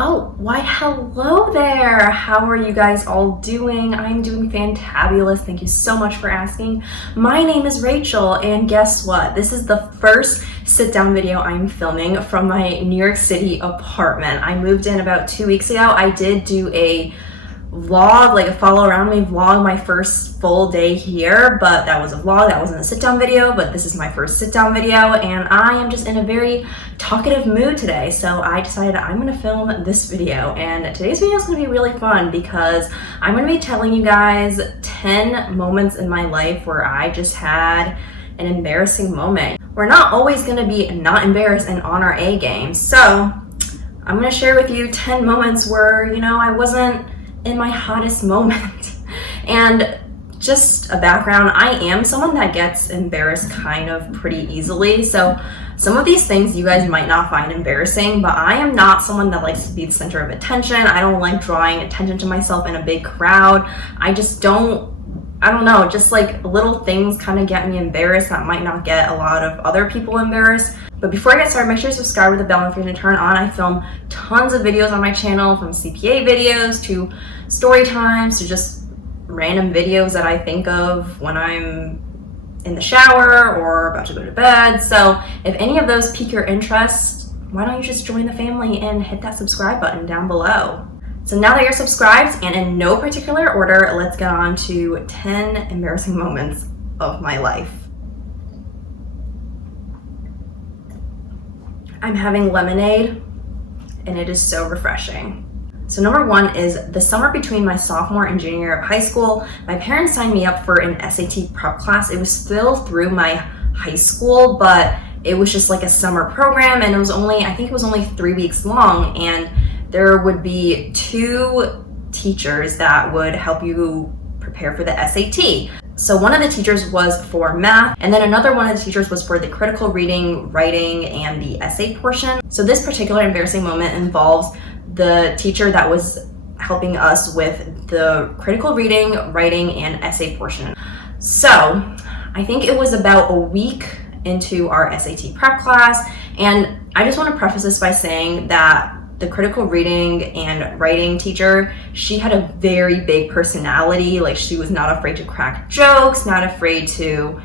Oh, why hello there! How are you guys all doing? I'm doing fantabulous. Thank you so much for asking. My name is Rachel, and guess what? This is the first sit-down video I'm filming from my New York City apartment. I moved in about 2 weeks ago. I did do a vlog, like a follow around me vlog, my first full day here, but that was a vlog, that wasn't a sit down video, but this is my first sit down video, and I am just in a very talkative mood today, so I decided I'm gonna film this video. And today's video is gonna be really fun because I'm gonna be telling you guys 10 moments in my life where I just had an embarrassing moment. We're not always gonna be not embarrassed and on our A game, so I'm gonna share with you 10 moments where, you know, I wasn't in my hottest moment. And just a background, I am someone that gets embarrassed kind of pretty easily, so some of these things you guys might not find embarrassing, but I am not someone that likes to be the center of attention. I don't like drawing attention to myself in a big crowd. I don't know, just like little things kind of get me embarrassed that might not get a lot of other people embarrassed. But before I get started, make sure to subscribe with the bell notification to turn on. I film tons of videos on my channel, from CPA videos to story times to just random videos that I think of when I'm in the shower or about to go to bed. So if any of those pique your interest, why don't you just join the family and hit that subscribe button down below. So now that you're subscribed, and in no particular order, let's get on to 10 embarrassing moments of my life. I'm having lemonade, and it is so refreshing. So number one is the summer between my sophomore and junior year of high school, my parents signed me up for an SAT prep class. It was still through my high school, but it was just like a summer program, and I think it was only 3 weeks long, and there would be 2 teachers that would help you prepare for the SAT. So one of the teachers was for math, and then another one of the teachers was for the critical reading, writing, and the essay portion. So this particular embarrassing moment involves the teacher that was helping us with the critical reading, writing, and essay portion. So I think it was about a week into our SAT prep class, and I just want to preface this by saying that the critical reading and writing teacher, she had a very big personality. Like, she was not afraid to crack jokes, not afraid to,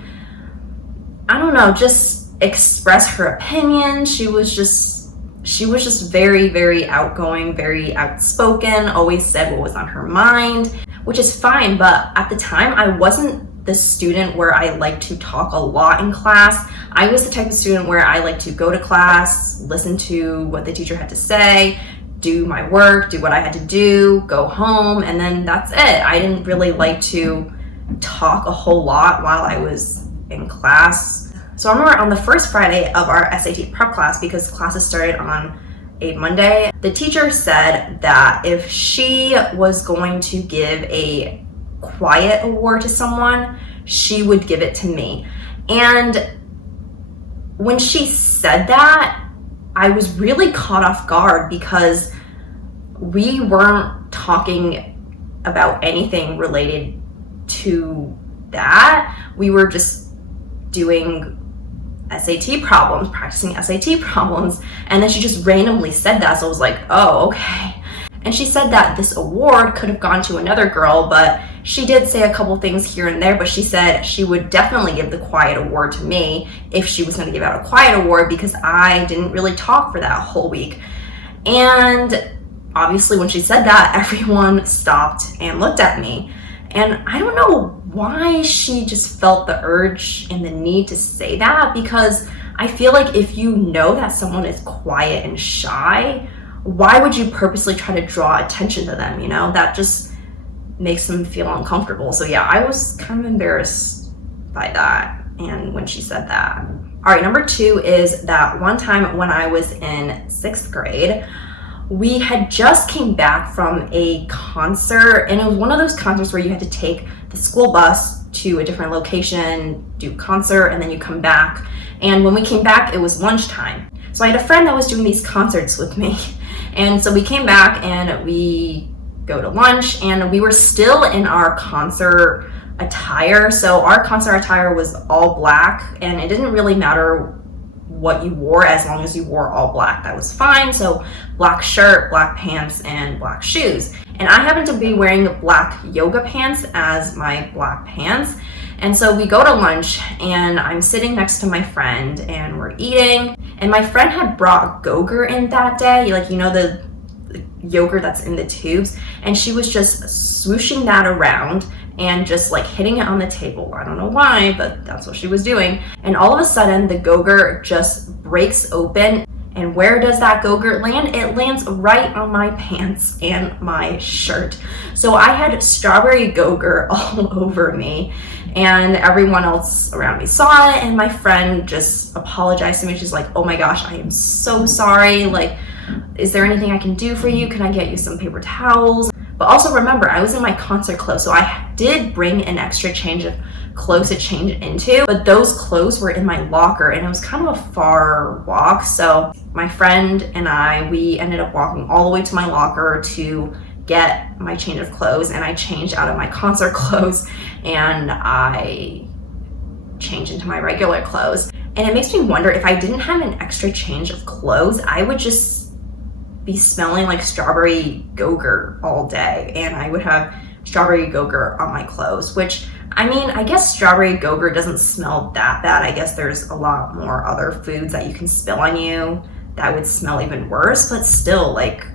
I don't know, just express her opinion. She was just very, very outgoing, very outspoken, always said what was on her mind, which is fine. But at the time, I wasn't the student where I like to talk a lot in class. I was the type of student where I like to go to class, listen to what the teacher had to say, do my work, do what I had to do, go home, and then that's it. I didn't really like to talk a whole lot while I was in class. So I remember on the first Friday of our SAT prep class, because classes started on a Monday, the teacher said that if she was going to give a quiet award to someone, she would give it to me. And when she said that, I was really caught off guard because we weren't talking about anything related to that. We were just doing SAT problems, practicing SAT problems, and then she just randomly said that, so I was like, oh, okay. And she said that this award could have gone to another girl, but she did say a couple things here and there, but she said she would definitely give the quiet award to me if she was going to give out a quiet award, because I didn't really talk for that whole week. And obviously when she said that, everyone stopped and looked at me. And I don't know why she just felt the urge and the need to say that, because I feel like if you know that someone is quiet and shy, why would you purposely try to draw attention to them? You know, that just makes them feel uncomfortable. So yeah, I was kind of embarrassed by that, and when she said that. All right, number 2 is that one time when I was in 6th grade, we had just came back from a concert, and it was one of those concerts where you had to take the school bus to a different location, do concert, and then you come back. And when we came back, it was lunchtime. So I had a friend that was doing these concerts with me. And so we came back and we go to lunch, and we were still in our concert attire. So our concert attire was all black, and it didn't really matter what you wore. As long as you wore all black, that was fine. So black shirt, black pants, and black shoes. And I happen to be wearing black yoga pants as my black pants. And so we go to lunch and I'm sitting next to my friend and we're eating. And my friend had brought Go-Gurt in that day, like, you know, the yogurt that's in the tubes. And she was just swooshing that around and just like hitting it on the table. I don't know why, but that's what she was doing. And all of a sudden the Go-Gurt just breaks open. And where does that Go-Gurt land? It lands right on my pants and my shirt. So I had strawberry Go-Gurt all over me, and everyone else around me saw it, and my friend just apologized to me. She's like, oh my gosh, I am so sorry. Like, is there anything I can do for you? Can I get you some paper towels? But also remember, I was in my concert clothes, so I did bring an extra change of clothes to change into, but those clothes were in my locker and it was kind of a far walk. So my friend and we ended up walking all the way to my locker to get my change of clothes, and I changed out of my concert clothes and I changed into my regular clothes. And it makes me wonder, if I didn't have an extra change of clothes, I would just be smelling like strawberry Go-Gurt all day, and I would have strawberry Go-Gurt on my clothes, which, I mean, I guess strawberry Go-Gurt doesn't smell that bad. I guess there's a lot more other foods that you can spill on you that would smell even worse, but still, like,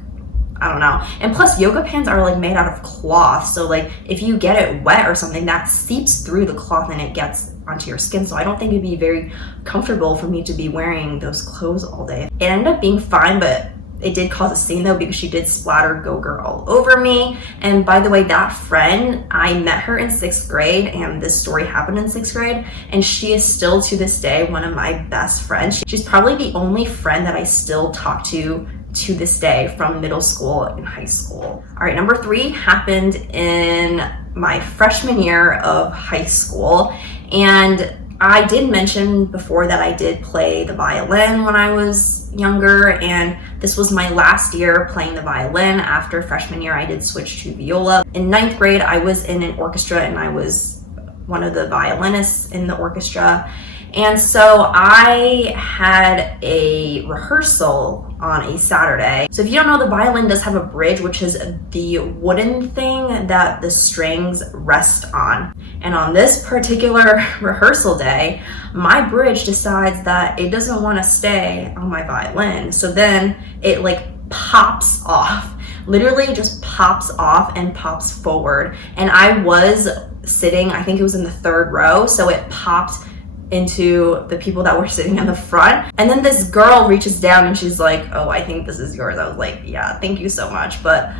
I don't know. And plus, yoga pants are like made out of cloth, so like if you get it wet or something, that seeps through the cloth and it gets onto your skin. So I don't think it'd be very comfortable for me to be wearing those clothes all day. It ended up being fine, but it did cause a scene though, because she did splatter Go-Gurt all over me. And by the way, that friend, I met her in 6th grade, and this story happened in 6th grade, and she is still to this day one of my best friends. She's probably the only friend that I still talk to this day from middle school and high school. All right, number 3 happened in my freshman year of high school, and I did mention before that I did play the violin when I was younger, and this was my last year playing the violin. After freshman year, I did switch to viola. In 9th grade, I was in an orchestra and I was one of the violinists in the orchestra. And so I had a rehearsal on a Saturday. So if you don't know, the violin does have a bridge, which is the wooden thing that the strings rest on. And on this particular rehearsal day, my bridge decides that it doesn't want to stay on my violin. So then it like pops off, literally just pops off and pops forward. And I was sitting, I think it was in the 3rd row, so it popped into the people that were sitting in the front. And then this girl reaches down and she's like, oh, I think this is yours. I was like, yeah, thank you so much. But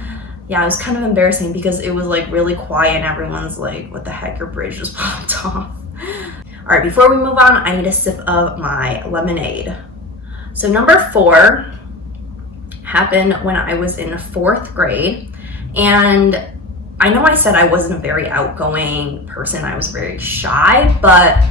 yeah, it was kind of embarrassing because it was like really quiet and everyone's like, what the heck, your bridge just popped off. All right, before we move on, I need a sip of my lemonade. So number 4 happened when I was in 4th grade. And I know I said I wasn't a very outgoing person. I was very shy, but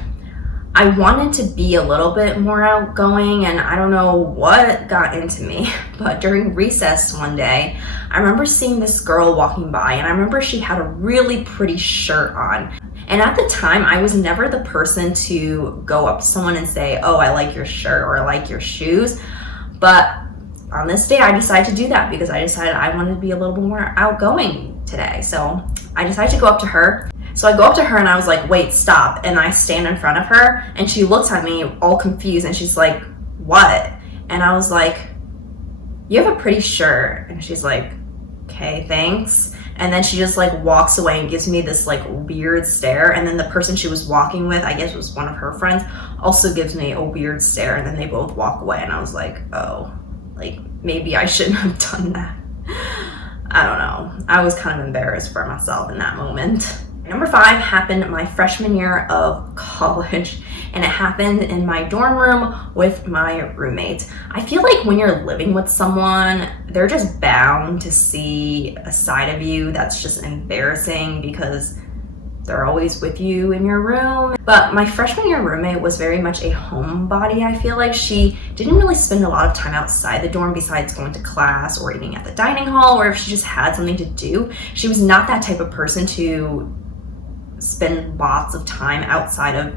I wanted to be a little bit more outgoing, and I don't know what got into me, but during recess one day, I remember seeing this girl walking by, and I remember she had a really pretty shirt on. And at the time, I was never the person to go up to someone and say, oh, I like your shirt or I like your shoes. But on this day, I decided to do that because I decided I wanted to be a little bit more outgoing today. So I decided to go up to her. So I go up to her and I was like, wait, stop. And I stand in front of her and she looks at me all confused and she's like, what? And I was like, you have a pretty shirt. And she's like, okay, thanks. And then she just like walks away and gives me this like weird stare. And then the person she was walking with, I guess was one of her friends, also gives me a weird stare. And then they both walk away. And I was like, oh, like maybe I shouldn't have done that. I don't know. I was kind of embarrassed for myself in that moment. Number 5 happened my freshman year of college, and it happened in my dorm room with my roommate. I feel like when you're living with someone, they're just bound to see a side of you that's just embarrassing because they're always with you in your room. But my freshman year roommate was very much a homebody. I feel like she didn't really spend a lot of time outside the dorm besides going to class or eating at the dining hall, or if she just had something to do. She was not that type of person to spend lots of time outside of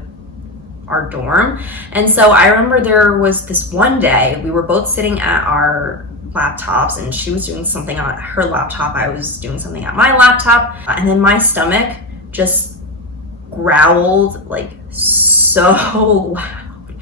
our dorm. And so I remember there was this one day, we were both sitting at our laptops and she was doing something on her laptop, I was doing something at my laptop, and then my stomach just growled like so loud.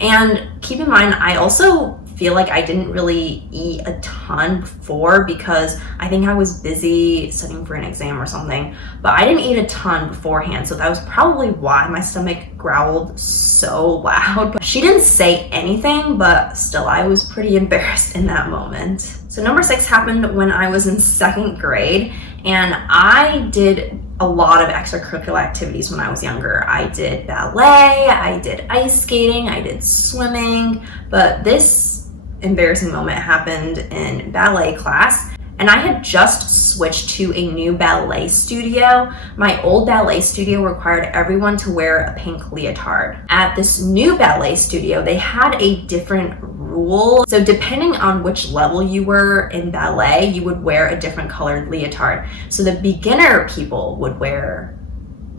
And keep in mind, I also feel like I didn't really eat a ton before because I think I was busy studying for an exam or something, but I didn't eat a ton beforehand, so that was probably why my stomach growled so loud. She didn't say anything, but still I was pretty embarrassed in that moment. So number 6 happened when I was in 2nd grade, and I did a lot of extracurricular activities when I was younger. I did ballet, I did ice skating, I did swimming, but this embarrassing moment happened in ballet class, and I had just switched to a new ballet studio. My old ballet studio required everyone to wear a pink leotard. At this new ballet studio, they had a different rule. So depending on which level you were in ballet, you would wear a different colored leotard. So the beginner people would wear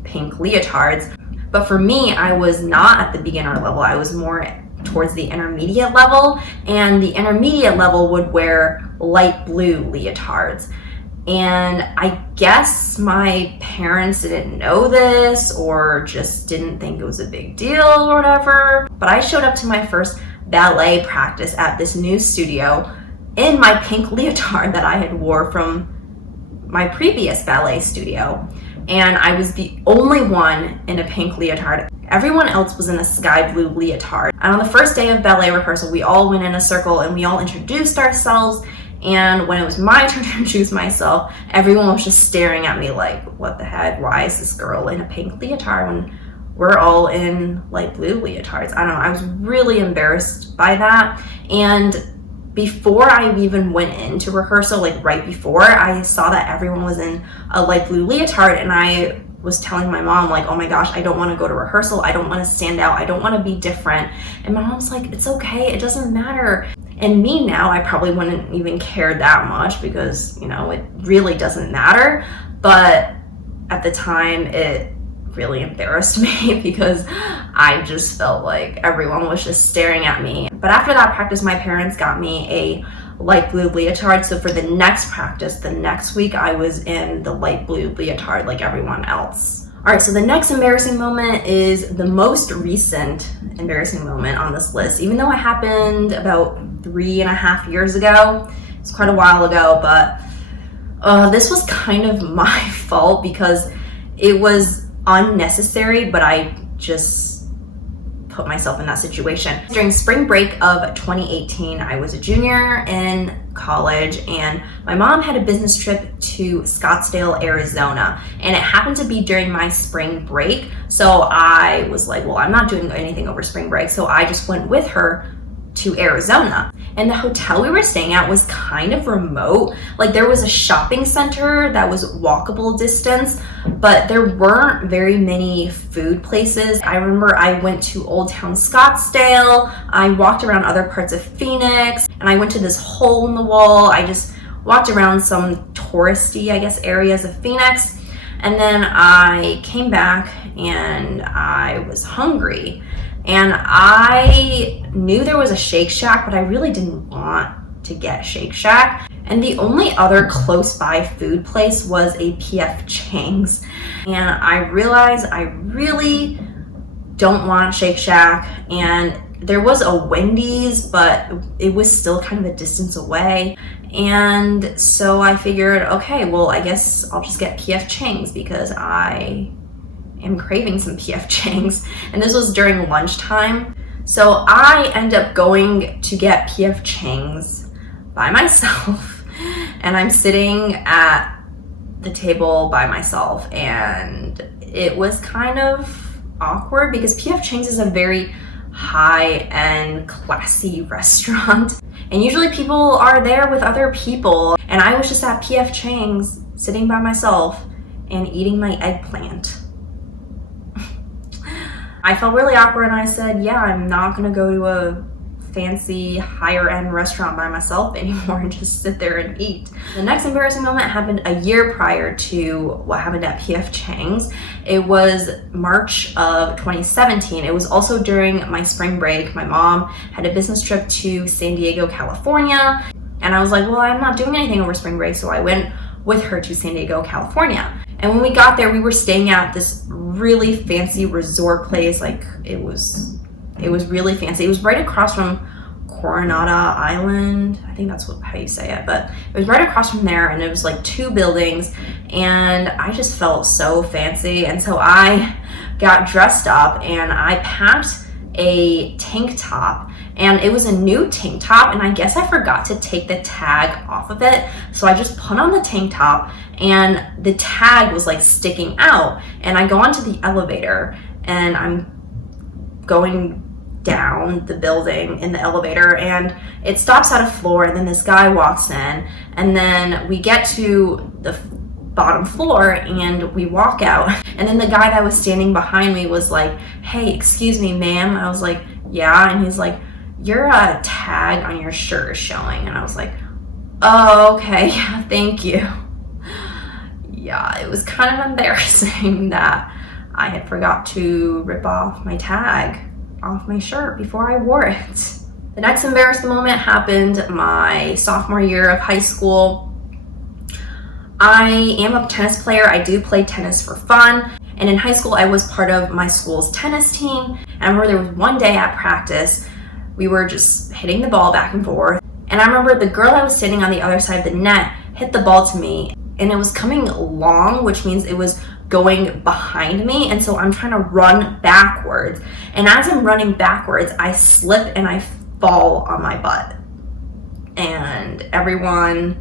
pink leotards, but for me, I was not at the beginner level. I was more towards the intermediate level, and the intermediate level would wear light blue leotards. And I guess my parents didn't know this or just didn't think it was a big deal or whatever, but I showed up to my first ballet practice at this new studio in my pink leotard that I had wore from my previous ballet studio, and I was the only one in a pink leotard. Everyone else was in a sky blue leotard. And on the first day of ballet rehearsal, we all went in a circle and we all introduced ourselves. And when it was my turn to introduce myself, everyone was just staring at me like, what the heck? Why is this girl in a pink leotard when we're all in light blue leotards? I don't know. I was really embarrassed by that. And before I even went into rehearsal, like right before, I saw that everyone was in a light blue leotard, and I was telling my mom like, oh my gosh, I don't want to go to rehearsal. I don't want to stand out. I don't want to be different. And my mom's like, it's okay. It doesn't matter. And me now, I probably wouldn't even care that much because, you know, it really doesn't matter. But at the time, it really embarrassed me because I just felt like everyone was just staring at me. But after that practice, my parents got me a light blue leotard. So for the next practice, the next week, I was in the light blue leotard like everyone else. All right, so the next embarrassing moment is the most recent embarrassing moment on this list, even though it happened about 3.5 years ago. It's quite a while ago, but this was kind of my fault because it was unnecessary, but I just put myself in that situation. During spring break of 2018, I was a junior in college, and my mom had a business trip to Scottsdale, Arizona, and it happened to be during my spring break. So I was like, well, I'm not doing anything over spring break, so I just went with her to Arizona. And the hotel we were staying at was kind of remote. Like there was a shopping center that was walkable distance, but there weren't very many food places. I remember I went to Old Town Scottsdale, I walked around other parts of Phoenix, and I went to this hole in the wall. I just walked around some touristy, I guess, areas of Phoenix. And then I came back and I was hungry. And I knew there was a Shake Shack, but I really didn't want to get Shake Shack. And the only other close by food place was a P.F. Chang's. And I realized I really don't want Shake Shack. And there was a Wendy's, but it was still kind of a distance away. And so I figured, okay, well, I guess I'll just get P.F. Chang's because I am craving some P.F. Chang's, and this was during lunchtime. So I end up going to get P.F. Chang's by myself, and I'm sitting at the table by myself, and it was kind of awkward because P.F. Chang's is a very high-end, classy restaurant, and usually people are there with other people, and I was just at P.F. Chang's sitting by myself and eating my eggplant. I felt really awkward, and I said, yeah, I'm not gonna go to a fancy higher end restaurant by myself anymore and just sit there and eat. The next embarrassing moment happened a year prior to what happened at PF Chang's. It was March of 2017. It was also during my spring break. My mom had a business trip to San Diego, California, and I was like, well, I'm not doing anything over spring break, so I went with her to San Diego, California. And when we got there, we were staying at this really fancy resort place. Like it was really fancy. It was right across from Coronado Island. I think that's how you say it, but it was right across from there, and it was like 2 buildings, and I just felt so fancy. And so I got dressed up and I packed a tank top, and it was a new tank top, and I guess I forgot to take the tag off of it. So I just put on the tank top and the tag was like sticking out, and I go onto the elevator and I'm going down the building in the elevator, and it stops at a floor, and then this guy walks in, and then we get to the bottom floor and we walk out, and then the guy that was standing behind me was like, hey, excuse me, ma'am. I was like, yeah. And he's like, your tag on your shirt is showing. And I was like, oh, okay, yeah, thank you. Yeah, it was kind of embarrassing that I had forgot to rip off my tag off my shirt before I wore it. The next embarrassing moment happened my sophomore year of high school. I am a tennis player. I do play tennis for fun. And in high school, I was part of my school's tennis team. And I remember there was one day at practice, we were just hitting the ball back and forth. And I remember the girl that was standing on the other side of the net hit the ball to me, and it was coming long, which means it was going behind me. And so I'm trying to run backwards. And as I'm running backwards, I slip and I fall on my butt. And everyone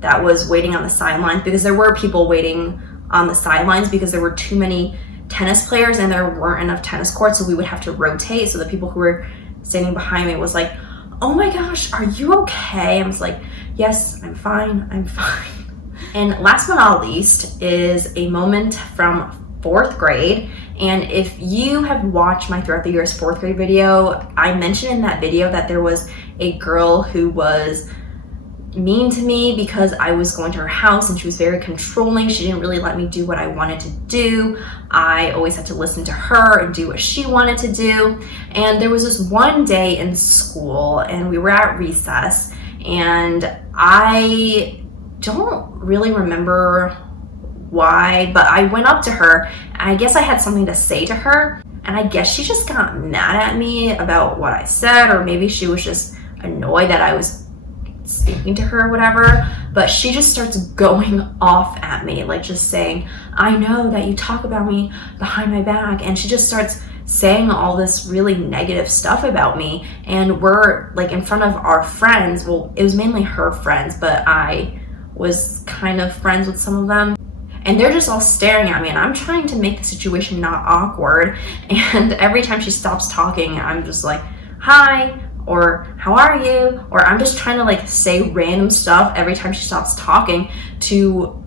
that was waiting on the sidelines, because there were people waiting on the sidelines because there were too many tennis players and there weren't enough tennis courts, so we would have to rotate. So the people who were standing behind me was like, oh my gosh, are you okay? I was like, yes, I'm fine, I'm fine. And last but not least is a moment from 4th grade. And if you have watched my Throughout the Years 4th grade video, I mentioned in that video that there was a girl who was mean to me because I was going to her house and she was very controlling. She didn't really let me do what I wanted to do. I always had to listen to her and do what she wanted to do. And there was this one day in school and we were at recess, and I don't really remember why, but I went up to her and I guess I had something to say to her, and I guess she just got mad at me about what I said, or maybe she was just annoyed that I was speaking to her or whatever. But she just starts going off at me, like just saying, I know that you talk about me behind my back, and she just starts saying all this really negative stuff about me. And we're like in front of our friends. Well, it was mainly her friends, but I was kind of friends with some of them, and they're just all staring at me, and I'm trying to make the situation not awkward. And every time she stops talking, I'm just like, hi, or how are you? Or I'm just trying to like say random stuff every time she stops talking to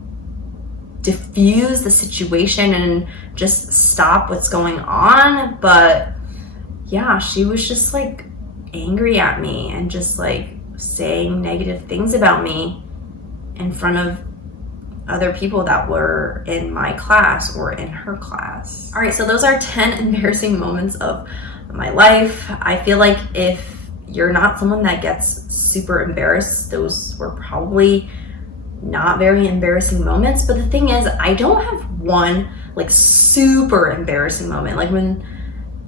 diffuse the situation and just stop what's going on. But yeah, she was just like angry at me and just like saying negative things about me in front of other people that were in my class or in her class. All right, so those are 10 embarrassing moments of my life. I feel like if you're not someone that gets super embarrassed, those were probably not very embarrassing moments. But the thing is, I don't have one like super embarrassing moment. Like when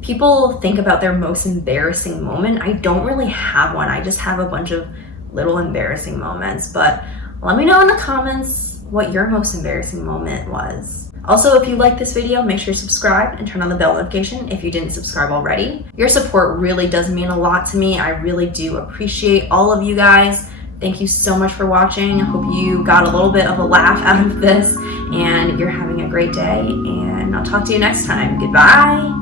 people think about their most embarrassing moment, I don't really have one. I just have a bunch of little embarrassing moments. But let me know in the comments what your most embarrassing moment was. Also, if you like this video, make sure you subscribe and turn on the bell notification if you didn't subscribe already. Your support really does mean a lot to me. I really do appreciate all of you guys. Thank you so much for watching. I hope you got a little bit of a laugh out of this and you're having a great day, and I'll talk to you next time. Goodbye.